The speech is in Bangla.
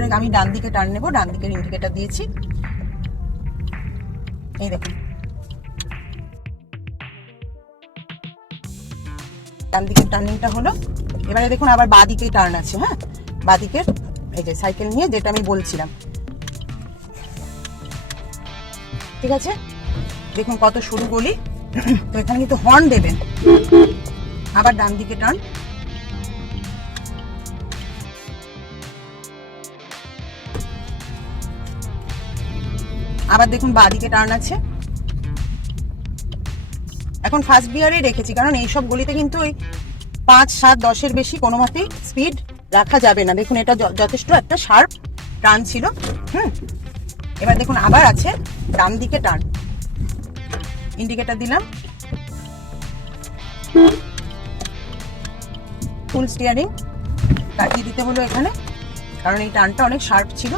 এবারে আমি ডান দিকে টার্ন নেব, ডান দিকের ইন্ডিকেটর দিয়েছি, এই দেখুন ডান দিকের টার্নিংটা হলো। এবারে দেখুন আবার বাঁ দিকে টার্ন আছে, হ্যাঁ বাঁ দিকের এই যে সাইকেল নিয়ে যেটা আমি বলছিলাম, ঠিক আছে। দেখুন কত সরু গলি, তো এখানে কিন্তু হর্ন দেবেন। আবার ডান দিকে টার্ন, আবার দেখুন বাঁ দিকে টার্ন আছে। এখন ফার্স্ট গিয়ারে রেখেছি কারণ এইসব গলিতে কিন্তু ওই 5, 7, 10-এর বেশি কোনো মতেই স্পিড রাখা যাবে না। দেখুন এটা যথেষ্ট একটা শার্প টার্ন ছিল। এবার দেখুন আবার আছে ডান দিকে টার্ন, ইন্ডিকেটর দিলাম, ফুল স্টিয়ারিং কাটিয়ে দিতে হলো এখানে কারণ এই টার্নটা অনেক শার্প ছিল।